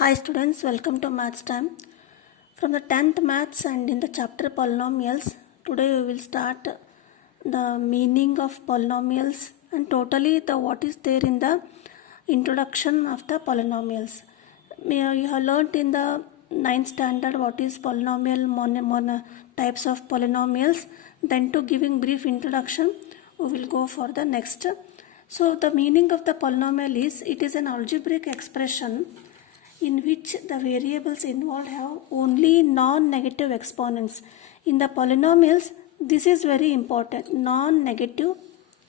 Hi students, welcome to Maths Time. From the 10th Maths and in the chapter Polynomials, today we will start the meaning of polynomials and totally the what is there in the introduction of the polynomials. You have learnt in the 9th standard what is polynomial, types of polynomials. Then to giving brief introduction, we will go for the next. So the meaning of the polynomial is it is an algebraic expression in which the variables involved have only non-negative exponents. In the polynomials, this is very important. Non-negative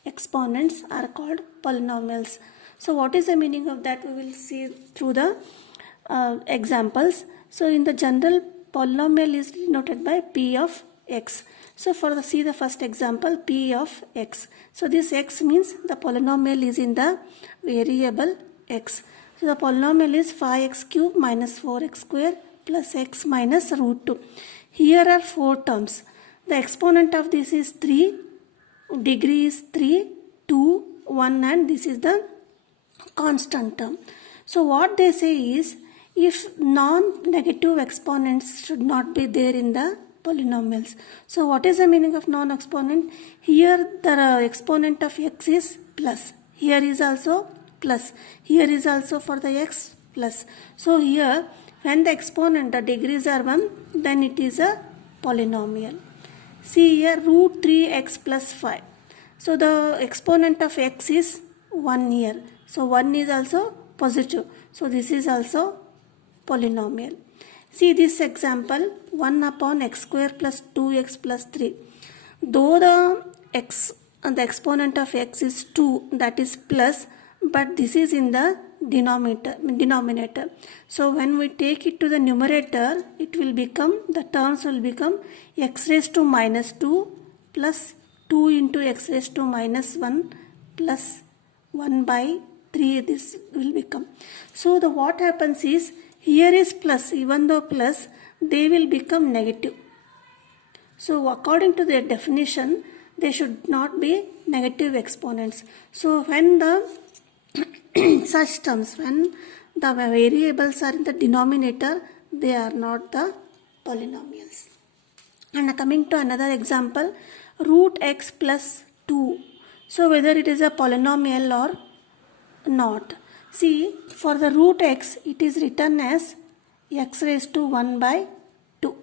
exponents are called polynomials. So what is the meaning of that? We will see through the examples. So in the general, polynomial is denoted by p of x. So see the first example, p of x. So this x means the polynomial is in the variable x. So the polynomial is 5x cube minus 4x square plus x minus root 2. Here are 4 terms. The exponent of this is 3, degree is 3, 2, 1 and this is the constant term. So what they say is if non-negative exponents should not be there in the polynomials. So what is the meaning of non-exponent? Here the exponent of x is plus. Here is also plus. Here is also for the x plus. So here when the exponent, the degrees are 1, then it is a polynomial. See here root 3x plus 5. So the exponent of x is 1 here. So 1 is also positive. So this is also polynomial. See this example 1 upon x square plus 2x plus 3. Though the exponent of x is 2, that is plus, but this is in the denominator. So when we take it to the numerator, it will become, the terms will become x raised to minus 2 plus 2 into x raised to minus 1 plus 1 by 3 this will become. So the what happens is here is plus, even though plus, they will become negative. So according to their definition, they should not be negative exponents. So when the such terms, when the variables are in the denominator, they are not the polynomials. And coming to another example, root x plus 2. So whether it is a polynomial or not. See, for the root x, it is written as x raised to 1 by 2.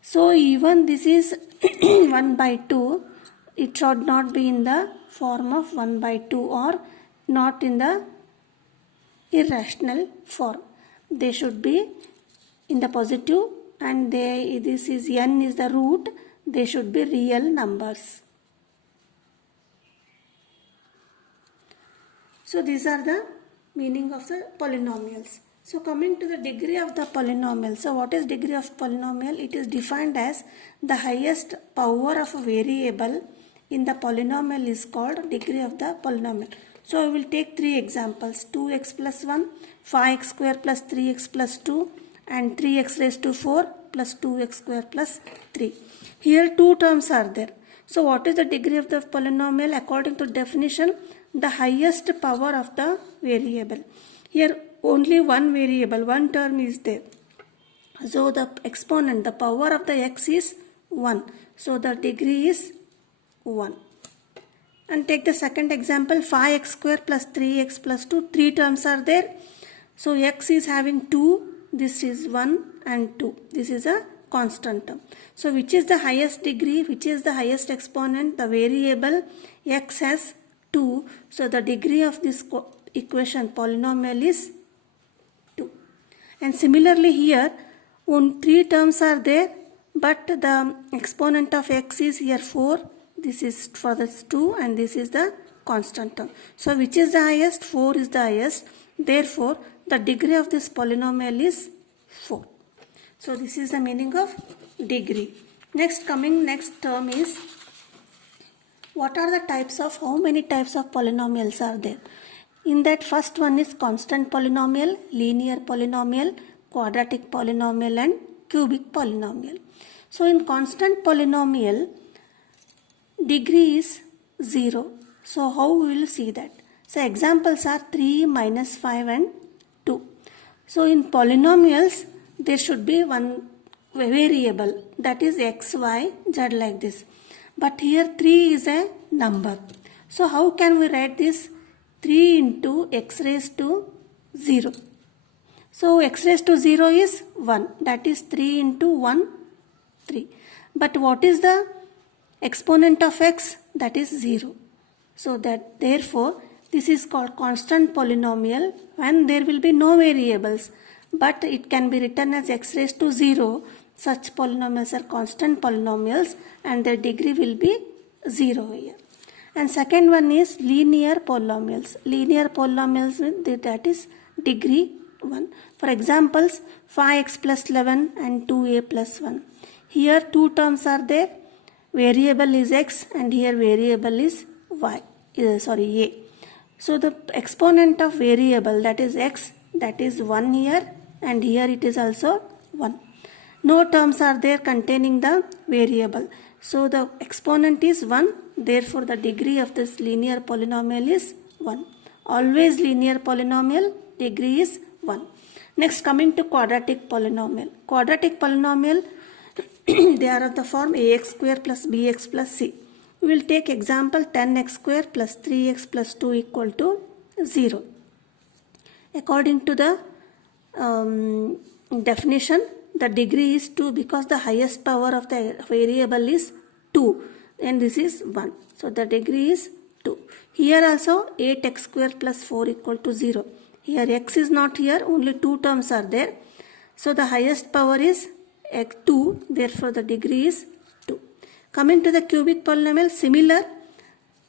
So even this is 1 by 2, it should not be in the form of 1 by 2 or not in the irrational form. They should be in the positive and this is n is the root. They should be real numbers. So these are the meaning of the polynomials. So coming to the degree of the polynomial. So what is degree of polynomial? It is defined as the highest power of a variable in the polynomial is called degree of the polynomial. So we will take 3 examples, 2x plus 1, 5x square plus 3x plus 2 and 3x raised to 4 plus 2x square plus 3. Here 2 terms are there. So what is the degree of the polynomial? According to definition, the highest power of the variable. Here only one variable, one term is there. So the exponent, the power of the x is 1. So the degree is 1. And take the second example, 5x square plus 3x plus 2. 3 terms are there. So x is having 2. This is 1 and 2. This is a constant term. So which is the highest degree? Which is the highest exponent? The variable x has 2. So the degree of this equation polynomial is 2. And similarly here, 3 terms are there, but the exponent of x is here 4. This is for this 2 and this is the constant term. So which is the highest? 4 is the highest. Therefore, the degree of this polynomial is 4. So this is the meaning of degree. Next term is what are the types of, how many types of polynomials are there? In that first one is constant polynomial, linear polynomial, quadratic polynomial and cubic polynomial. So in constant polynomial, degree is 0. So how we will see that? So examples are 3, minus 5 and 2. So in polynomials, there should be one variable, that is x, y, z, like this. But here 3 is a number. So how can we write this? 3 into x raised to 0. So x raised to 0 is 1. That is 3 into 1, 3. But what is the exponent of x? That is 0. So that therefore this is called constant polynomial when there will be no variables. But it can be written as x raised to 0. Such polynomials are constant polynomials and their degree will be 0 here. And second one is linear polynomials. Linear polynomials, that is degree 1. For examples, 5x plus 11 and 2a plus 1. Here two terms are there. Variable is x and here variable is y. A. So the exponent of variable, that is x, that is 1 here, and here it is also 1. No terms are there containing the variable. So the exponent is 1. Therefore the degree of this linear polynomial is 1. Always linear polynomial degree is 1. Next, coming to quadratic polynomial. Quadratic polynomial, they are of the form ax square plus bx plus c. We will take example 10x square plus 3x plus 2 equal to 0. According to the definition, the degree is 2 because the highest power of the variable is 2 and this is 1. So the degree is 2. Here also 8x square plus 4 equal to 0. Here x is not here, only 2 terms are there. So the highest power is 2, therefore the degree is 2. Coming to the cubic polynomial, similar,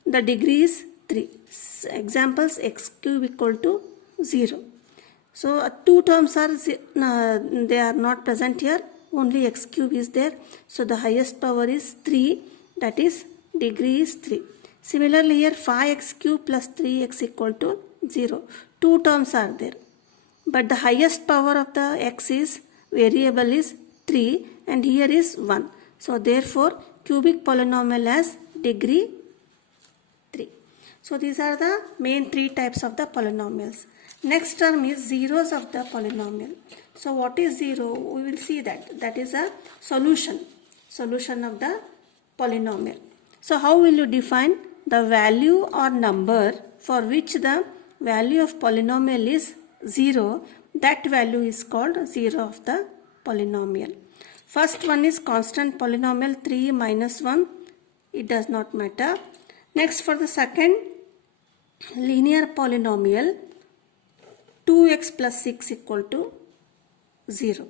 the degree is 3. Examples, x cube equal to 0. So 2 terms are, they are not present here, only x cube is there. So the highest power is 3, that is degree is 3. Similarly here 5x cube plus 3x equal to 0. 2 terms are there. But the highest power of the x is, variable is 3 and here is 1. So therefore cubic polynomial has degree 3. So these are the main 3 types of the polynomials. Next term is zeros of the polynomial. So what is 0? We will see that. That is a solution of the polynomial. So how will you define the value or number for which the value of polynomial is 0? That value is called 0 of the polynomial. First one is constant polynomial 3 minus 1. It does not matter. Next, for the second, linear polynomial 2x plus 6 equal to 0.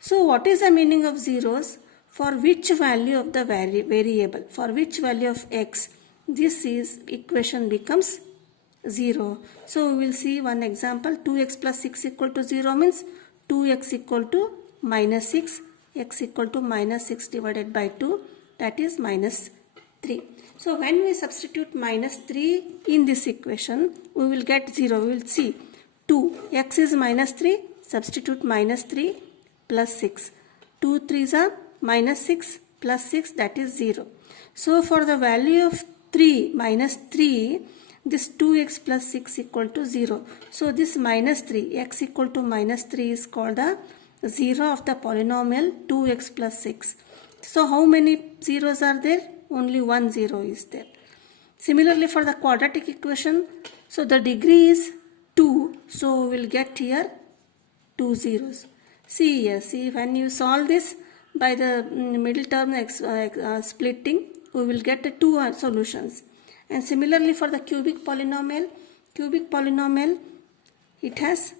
So what is the meaning of zeros? For which value of the variable, for which value of x, this is equation becomes 0. So we will see one example. 2x plus 6 equal to 0 means 2x equal to minus 6, x equal to minus 6 divided by 2, that is minus 3. So when we substitute minus 3 in this equation, we will get 0. We will see 2, x is minus 3, substitute minus 3 plus 6. 2 3s are minus 6 plus 6, that is 0. So for the value of 3 minus 3, this 2x plus 6 equal to 0. So this minus 3, x equal to minus 3 is called the 0 of the polynomial 2x plus 6. So how many zeros are there? Only one 0 is there. Similarly for the quadratic equation, so the degree is 2. So we will get here 2 zeros. See here, see when you solve this by the middle term splitting, we will get the 2 solutions. And similarly for the cubic polynomial, it has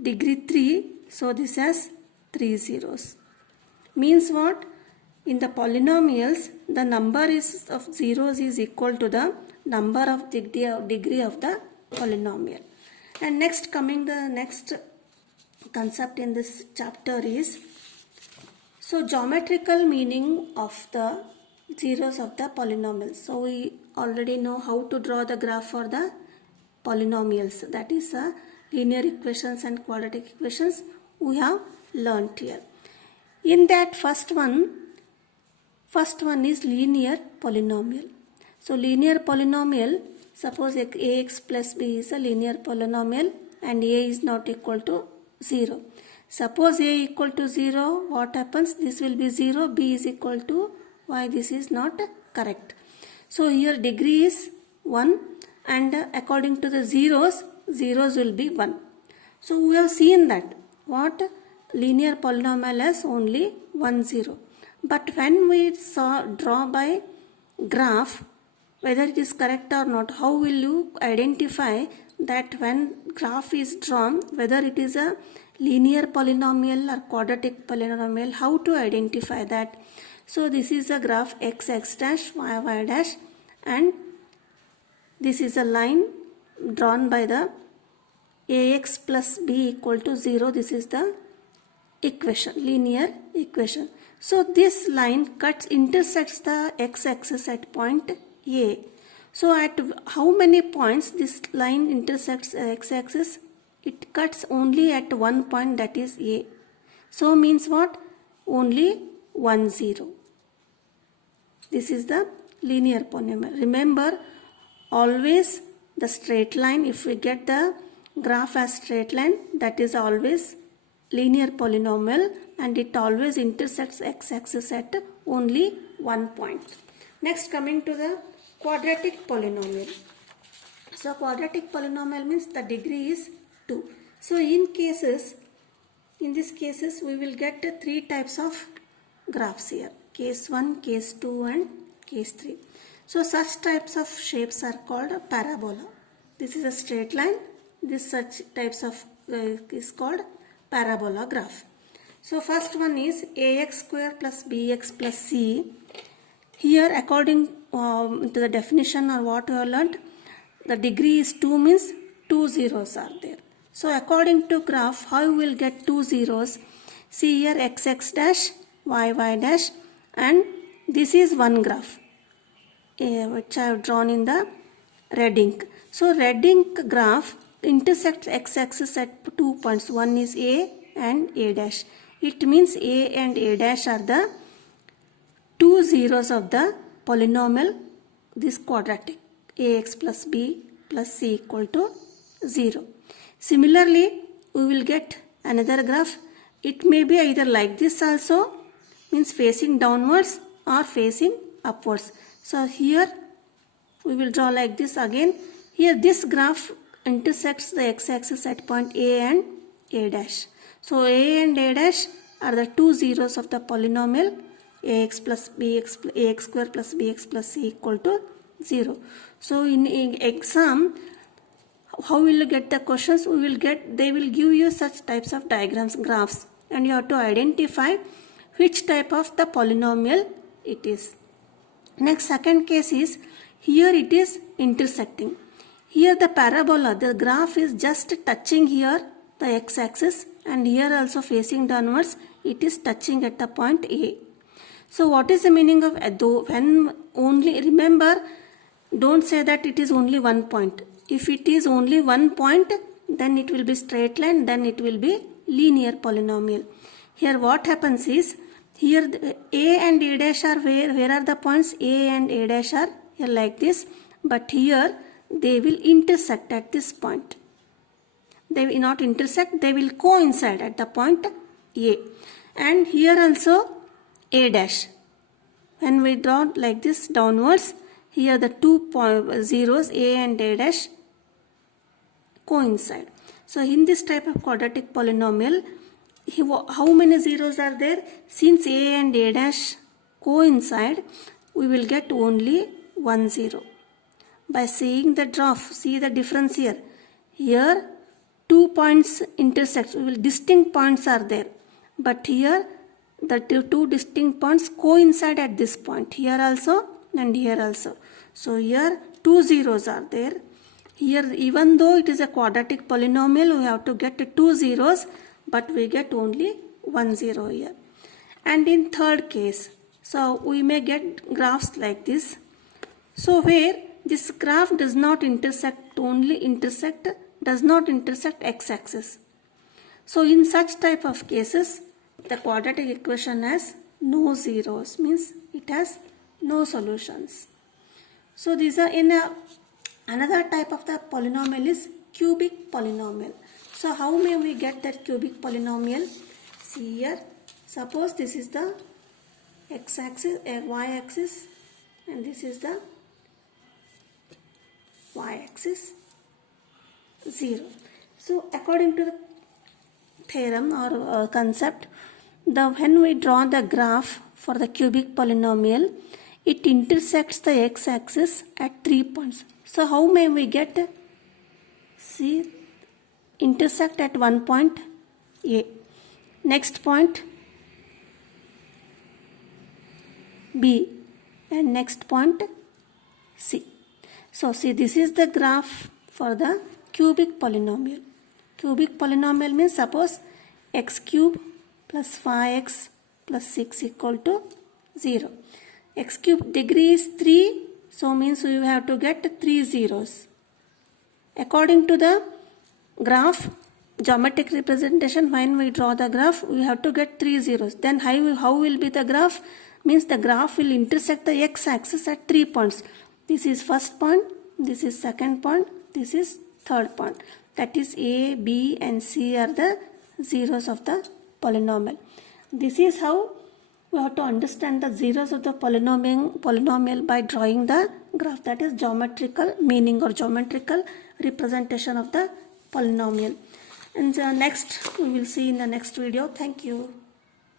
degree 3. So this has 3 zeros. Means what? In the polynomials, the number of zeros is equal to the number of degree of the polynomial. And next, coming the next concept in this chapter is, so geometrical meaning of the zeros of the polynomials. So we already know how to draw the graph for the polynomials, that is linear equations and quadratic equations we have learnt here. In that first one is linear polynomial. So linear polynomial, suppose ax plus b is a linear polynomial and a is not equal to 0. Suppose a equal to 0, what happens? This will be 0, b is equal to y. This is not correct. So here degree is 1 and according to the zeros will be 1. So we have seen that what linear polynomial has only 1 0. But when we draw by graph, whether it is correct or not, how will you identify that when graph is drawn, whether it is a linear polynomial or quadratic polynomial, how to identify that? So this is a graph x dash, y dash, and this is a line drawn by the ax plus b equal to 0. This is the equation, linear equation. So this line intersects the x-axis at point A. So at how many points this line intersects x-axis? It cuts only at one point, that is A. So means what? Only 1 0. This is the linear polynomial. Remember, always the straight line, if we get the graph as straight line, that is always linear polynomial and it always intersects x-axis at only one point. Next, coming to the quadratic polynomial. So quadratic polynomial means the degree is 2. So in these cases we will get 3 types of graphs here. Case 1, case 2 and case 3. So such types of shapes are called a parabola. This is a straight line. This such types of is called parabola graph. So first one is ax square plus bx plus c. Here according to the definition or what we have learnt, the degree is 2 means 2 zeros are there. So according to graph, how we will get 2 zeros? See here x dash, y dash, and this is one graph which I have drawn in the red ink. So red ink graph intersects x-axis at 2 points. One is a and a dash. It means a and a dash are the 2 zeros of the polynomial, this quadratic, ax plus b plus c equal to 0. Similarly, we will get another graph. It may be either like this also, means facing downwards, or facing upwards. So here we will draw like this again. Here this graph intersects the x-axis at point a and a dash. So a and a dash are the 2 zeros of the polynomial ax plus bx, ax square plus bx plus c equal to 0. So in exam, how will you get the questions? They will give you such types of diagrams, graphs, and you have to identify which type of the polynomial it is. Next, second case is, here it is intersecting. Here the parabola, the graph is just touching here the x-axis, and here also facing downwards, it is touching at the point A. So what is the meaning of when only, remember, don't say that it is only one point. If it is only one point, then it will be straight line, then it will be linear polynomial. Here what happens is, here a and a dash are where are the points? A and a dash are here like this, but here they will intersect at this point. They will not intersect, they will coincide at the point A. And here also a dash. When we draw like this downwards, here the 2 zeros a and a dash coincide. So in this type of quadratic polynomial, how many zeros are there? Since a and a dash coincide, we will get only 1 0. By seeing the graph, see the difference here. Here 2 points intersect, distinct points are there. But here the two distinct points coincide at this point. Here also and here also. So here 2 zeros are there. Here, even though it is a quadratic polynomial, we have to get 2 zeros, but we get only 1 0 here. And in third case, so we may get graphs like this. So where this graph does not intersect, does not intersect x-axis. So in such type of cases, the quadratic equation has no zeros, means it has no solutions. So these are another type of the polynomial is cubic polynomial. So how may we get that cubic polynomial? See here, suppose this is the x-axis, y-axis, and this is the y-axis 0. So according to the theorem or concept, when we draw the graph for the cubic polynomial, it intersects the x-axis at 3 points. So how may we get? See, intersect at one point A, next point B, and next point C. So see, this is the graph for the cubic polynomial. Cubic polynomial means suppose x cube plus 5x plus 6 equal to 0. X cube degree is 3, so means we have to get 3 zeros. According to the graph, geometric representation, when we draw the graph, we have to get 3 zeros. Then how will be the graph? Means the graph will intersect the x-axis at 3 points. This is first point, this is second point, this is third point. That is A, B and C are the zeros of the polynomial. This is how we have to understand the zeros of the polynomial by drawing the graph. That is geometrical meaning or geometrical representation of the polynomial. And next we will see in the next video. Thank you.